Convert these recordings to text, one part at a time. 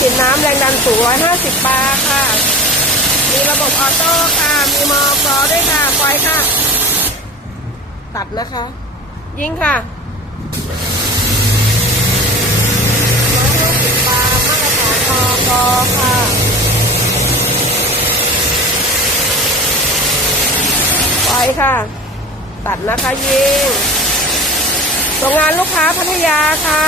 ฉีดน้ำแรงดันสูง 150 บาร์ค่ะ มีระบบออโต้ค่ะ มีมอกอด้วยค่ะปล่อยค่ะ ตัดนะคะ ยิงค่ะ150บาร์มาตรฐานมอกรค่ะปล่อยค่ะ ตัดนะคะยิงโรงงานลูกค้าพัทยาค่ะ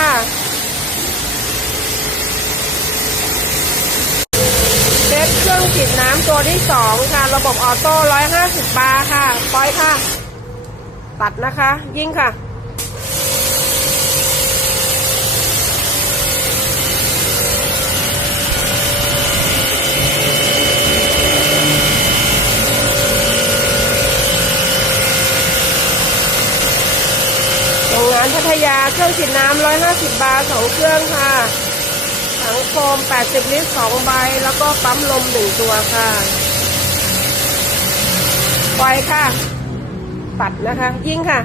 เครื่องฉีดน้ำตัวที่สองค่ะ ระบบออโต้ร้อยห้าสิบบาร์ค่ะ ปล่อยค่ะ ตัดนะคะ ยิงค่ะโรงงานพัทยาเครื่องฉีดน้ำ150บาร์สองเครื่องค่ะ ถังโฟม 80 ลิตรสองใบ แล้วก็ปั๊มลมหนึ่งตัวค่ะปล่อยค่ะ ปัดนะคะ ยิงค่ะ